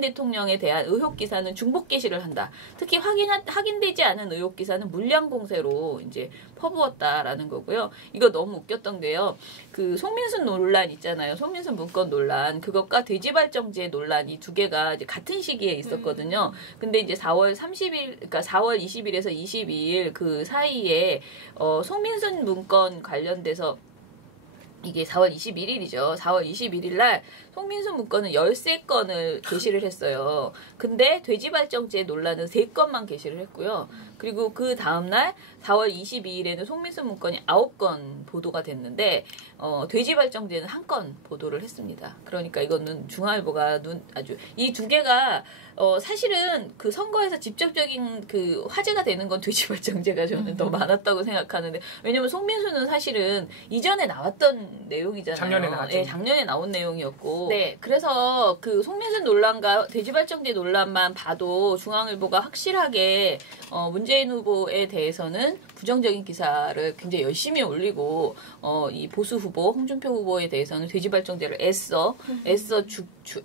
대통령에 대한 의혹 기사는 중복 게시를 한다. 특히 확인되지 않은 의혹 기사는 물량 공세로 이제 퍼부었다라는 거고요. 이거 너무 웃겼던 게요. 그 송민순 논란 있잖아요. 송민순 문건 논란. 그것과 돼지발정제 논란 이 두 개가 이제 같은 시기에 있었거든요. 근데 이제 4월 20일에서 22일 그 사이에 송민순 문건 관련돼서 이게 4월 21일이죠. 4월 21일 날 송민순 문건은 13건을 게시를 했어요. 근데 돼지발정제 논란은 3건만 게시를 했고요. 그리고 그 다음날 4월 22일에는 송민순 문건이 9건 보도가 됐는데 돼지발정제는 1건 보도를 했습니다. 그러니까 이거는 중앙일보가 이 두 개가 사실은 그 선거에서 직접적인 그 화제가 되는 건 돼지발정제가 저는 더 많았다고 생각하는데, 왜냐면 송민수는 사실은 이전에 나왔던 내용이잖아요. 작년에 나왔죠. 네, 작년에 나온 내용이었고. 네, 그래서 그 송민수 논란과 돼지발정제 논란만 봐도 중앙일보가 확실하게 문재인 후보에 대해서는 부정적인 기사를 굉장히 열심히 올리고 이 보수 후보 홍준표 후보에 대해서는 돼지발정제를 애써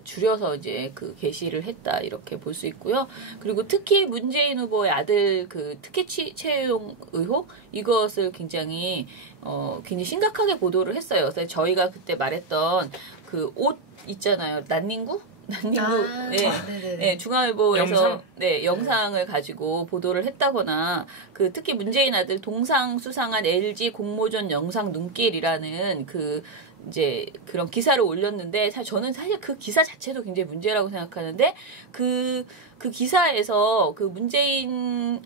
줄여서 이제 그 게시를 했다 이렇게 볼 수 있고요. 그리고 특히 문재인 후보의 아들 그 특혜 채용 의혹 이것을 굉장히 심각하게 보도를 했어요. 그래서 저희가 그때 말했던 그 옷 있잖아요. 난닝구? 네, 중앙일보에서 영상을 가지고 보도를 했다거나 특히 문재인 아들 동상 수상한 LG 공모전 영상 눈길이라는 그런 기사를 올렸는데 저는 사실 그 기사 자체도 굉장히 문제라고 생각하는데 그 기사에서 문재인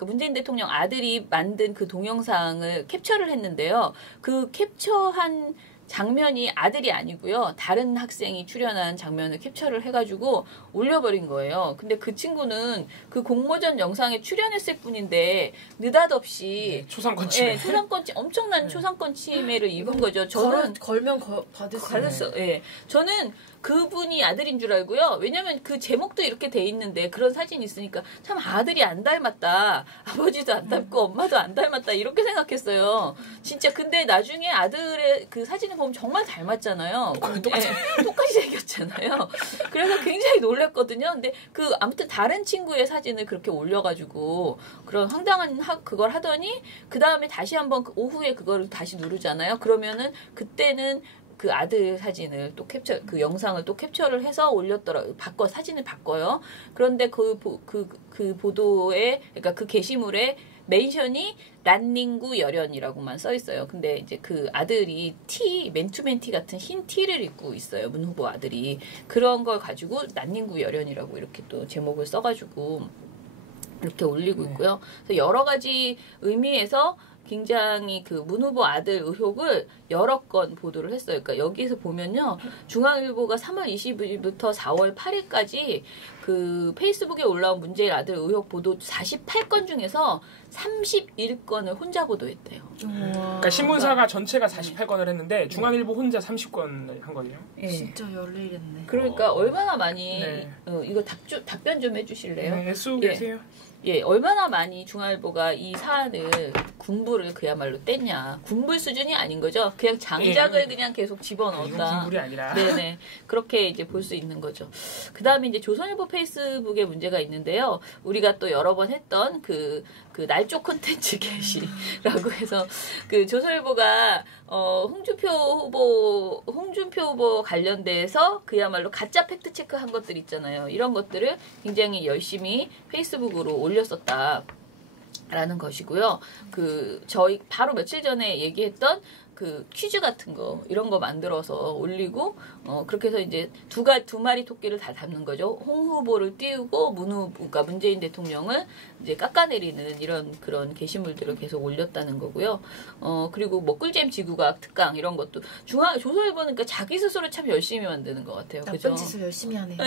문재인 대통령 아들이 만든 그 동영상을 캡처를 했는데요. 그 캡처한 장면이 아들이 아니고요. 다른 학생이 출연한 장면을 캡처를 해가지고 올려버린 거예요. 근데 그 친구는 그 공모전 영상에 출연했을 뿐인데 느닷없이 초상권 침해. 엄청난 초상권 침해를 입은 거죠. 걸면 받을 수 있어요. 예. 저는 그분이 아들인 줄 알고요. 왜냐면 그 제목도 이렇게 돼 있는데 그런 사진이 있으니까 참 아들이 안 닮았다. 아버지도 안 닮고 엄마도 안 닮았다. 이렇게 생각했어요. 진짜 근데 나중에 아들의 그 사진을 보면 정말 닮았잖아요. 똑같이 생겼잖아요. 그래서 굉장히 놀랐거든요. 근데 아무튼 다른 친구의 사진을 그렇게 올려가지고 그런 황당한 그걸 하더니 그 다음에 다시 한번 오후에 그거를 다시 누르잖아요. 그러면은 그때는 그 아들 사진을 또 그 영상을 또 캡처를 해서 사진을 바꿔요. 그런데 그 보도에, 그러니까 그 게시물에 멘션이 란닝구 열연이라고만 써 있어요. 근데 이제 그 아들이 맨투맨티 같은 흰 티를 입고 있어요. 문 후보 아들이. 그런 걸 가지고 란닝구 열연이라고 이렇게 또 제목을 써가지고 이렇게 올리고 있고요. 그래서 여러 가지 의미에서 굉장히 그 문 후보 아들 의혹을 여러 건 보도를 했어요. 그러니까 여기에서 보면요. 중앙일보가 3월 20일부터 4월 8일까지 그 페이스북에 올라온 문재인 아들 의혹 보도 48건 중에서 31건을 혼자 보도했대요. 그러니까 신문사가 전체가 48건을 했는데 중앙일보 혼자 30건을 한 거예요. 네. 진짜 열일했네. 그러니까 얼마나 많이 이거 답변 좀 해주실래요? 네, 애쓰고 계세요. 예, 얼마나 많이 중앙일보가 이 사안을 군부를 그야말로 뗐냐. 군불 수준이 아닌 거죠. 그냥 장작을 그냥 계속 집어넣었다. 이건 군불이 아니라. 네네. 그렇게 이제 볼 수 있는 거죠. 그 다음에 이제 조선일보 페이스북에 문제가 있는데요. 우리가 또 여러 번 했던 그 날조 콘텐츠 게시라고 해서 그 조선일보가 홍준표 후보 관련돼서 그야말로 가짜 팩트 체크한 것들 있잖아요. 이런 것들을 굉장히 열심히 페이스북으로 올렸었다. 라는 것이고요. 저희 바로 며칠 전에 얘기했던 그 퀴즈 같은 거 이런 거 만들어서 올리고 그렇게 해서 이제 두 마리 토끼를 다 잡는 거죠. 홍 후보를 띄우고 그러니까 문재인 대통령을 이제 깎아내리는 그런 게시물들을 계속 올렸다는 거고요. 그리고 뭐 꿀잼 지구과학 특강 이런 것도 조선일보는 그러니까 자기 스스로 참 열심히 만드는 것 같아요. 나쁜 그죠? 짓을 열심히 하네요.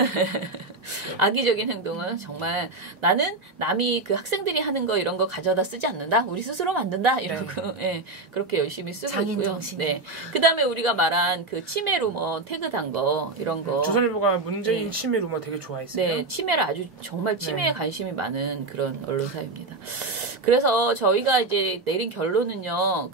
악의적인 행동은 정말 나는 남이 그 학생들이 하는 거 이런 거 가져다 쓰지 않는다. 우리 스스로 만든다. 이러고 네, 그렇게 열심히 쓰고 있고요. 네. 그다음에 우리가 말한 그 치매 루머 태그 단 거 이런 거. 조선일보가 문재인 치매 루머 되게 좋아했어요. 네, 치매를 정말 치매에 관심이 많은 그런 언론사입니다. 그래서 저희가 이제 내린 결론은요.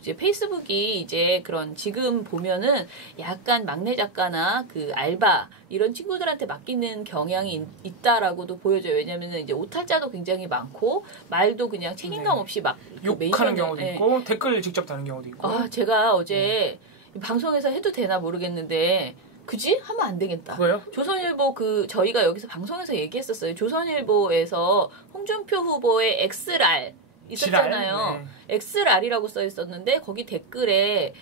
이제 페이스북이 이제 그런 지금 보면은 약간 막내 작가나 그 알바 이런 친구들한테 맡기는 경향이 있다라고도 보여져요. 왜냐면은 이제 오탈자도 굉장히 많고 말도 그냥 책임감 없이 막 욕하는 경우도 있고 댓글 직접 다는 경우도 있고. 제가 어제 방송에서 해도 되나 모르겠는데 그지? 하면 안 되겠다. 왜요? 조선일보 저희가 여기서 방송에서 얘기했었어요. 조선일보에서 홍준표 후보의 XR 있었잖아요. 네. XR이라고 써 있었는데 거기 댓글에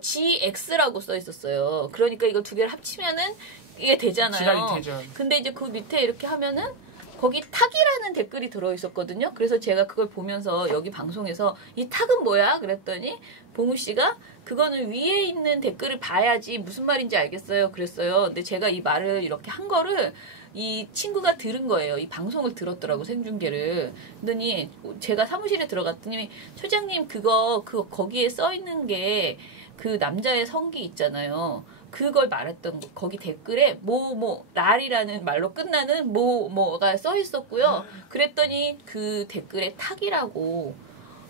GX라고 써 있었어요. 그러니까 이거 두 개를 합치면은 이게 되잖아요. 지랄이 되죠. 근데 이제 그 밑에 이렇게 하면은 거기 탁이라는 댓글이 들어있었거든요. 그래서 제가 그걸 보면서 여기 방송에서 이 탁은 뭐야? 그랬더니 봉우 씨가 그거는 위에 있는 댓글을 봐야지 무슨 말인지 알겠어요. 그랬어요. 근데 제가 이 말을 이렇게 한 거를 이 친구가 들은 거예요. 이 방송을 들었더라고, 생중계를. 그러더니 제가 사무실에 들어갔더니 처장님 거기에 써 있는 게 그 남자의 성기 있잖아요. 그걸 말했던 거. 거기 댓글에 랄이라는 말로 끝나는 뭐가 써 있었고요. 그랬더니 그 댓글에 탁이라고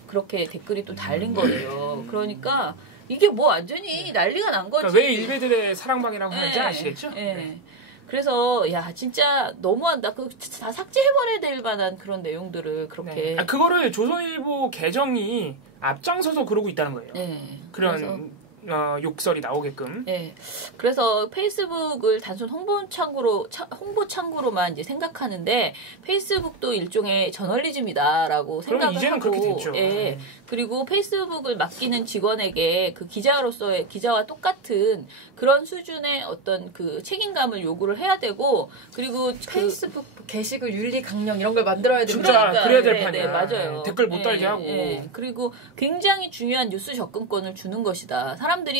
그렇게 댓글이 또 달린 거예요. 그러니까 이게 완전히 난리가 난 거지. 그러니까 왜 일베들의 사랑방이라고 하는지 아시겠죠? 네. 그래서 진짜 너무한다. 다 삭제해버려야 될 만한 그런 내용들을 그렇게. 네. 그거를 조선일보 계정이 앞장서서 그러고 있다는 거예요. 네. 그런 욕설이 나오게끔. 네. 그래서 페이스북을 단순 홍보 창구로만 이제 생각하는데 페이스북도 일종의 저널리즘이다라고 생각을 이제는 하고. 그렇게 됐죠. 예. 그리고 페이스북을 맡기는 직원에게 그 기자와 똑같은 그런 수준의 어떤 그 책임감을 요구를 해야 되고 그리고 페이스북 게시글 윤리 강령 이런 걸 만들어야 되는 진짜 그래야 될 판이야. 네, 맞아요. 댓글 못 달게 하고. 그리고 굉장히 중요한 뉴스 접근권을 주는 것이다.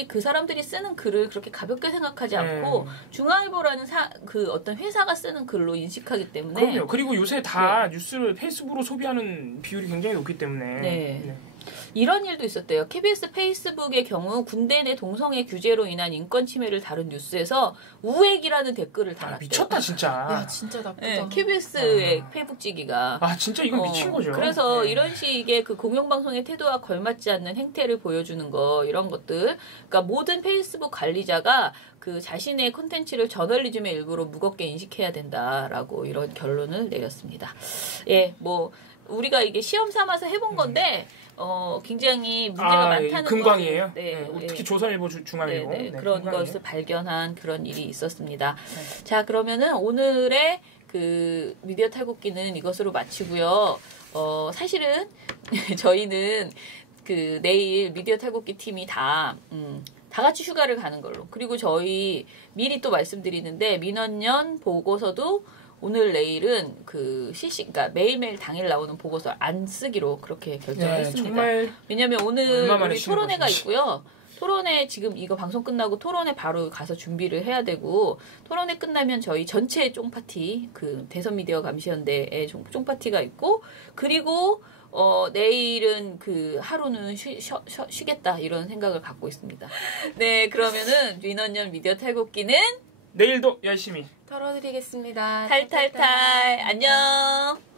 그 사람들이 쓰는 글을 그렇게 가볍게 생각하지 않고 중앙일보라는 어떤 회사가 쓰는 글로 인식하기 때문에. 그럼요. 그리고 요새 다 뉴스를 페이스북으로 소비하는 비율이 굉장히 높기 때문에. 네. 이런 일도 있었대요. KBS 페이스북의 경우 군대 내 동성애 규제로 인한 인권 침해를 다룬 뉴스에서 우액이라는 댓글을 달았대요. 미쳤다 진짜. 야 진짜 나쁘다. 네, KBS의 페북지기가. 진짜 이건 미친 거죠. 그래서 네. 이런 식의 그 공영방송의 태도와 걸맞지 않는 행태를 보여주는 거 이런 것들. 그러니까 모든 페이스북 관리자가 그 자신의 콘텐츠를 저널리즘의 일부로 무겁게 인식해야 된다라고 이런 결론을 내렸습니다. 예, 뭐 우리가 이게 시험 삼아서 해본 건데. 굉장히 문제가 많다는 금광이에요. 것을, 네, 특히 네. 조선일보 중앙일보 네, 그런 금광이에요. 것을 발견한 그런 일이 있었습니다. 자, 그러면은 오늘의 그 미디어 탈곡기는 이것으로 마치고요. 사실은 저희는 그 내일 미디어 탈곡기 팀이 다 같이 휴가를 가는 걸로. 그리고 저희 미리 또 말씀드리는데 민원연 보고서도 오늘 내일은 그 그러니까 매일매일 당일 나오는 보고서 안 쓰기로 그렇게 결정했습니다. 정말 왜냐면 오늘 우리 토론회가 것인지. 있고요. 토론회 지금 이거 방송 끝나고 토론회 바로 가서 준비를 해야 되고 토론회 끝나면 저희 전체 쫑파티 그 대선 미디어 감시연대의 쫑파티가 있고 그리고 내일은 그 하루는 쉬겠다 이런 생각을 갖고 있습니다. 네, 그러면은 민원연 미디어 탈곡기는 내일도 열심히 털어드리겠습니다. 탈탈탈 안녕.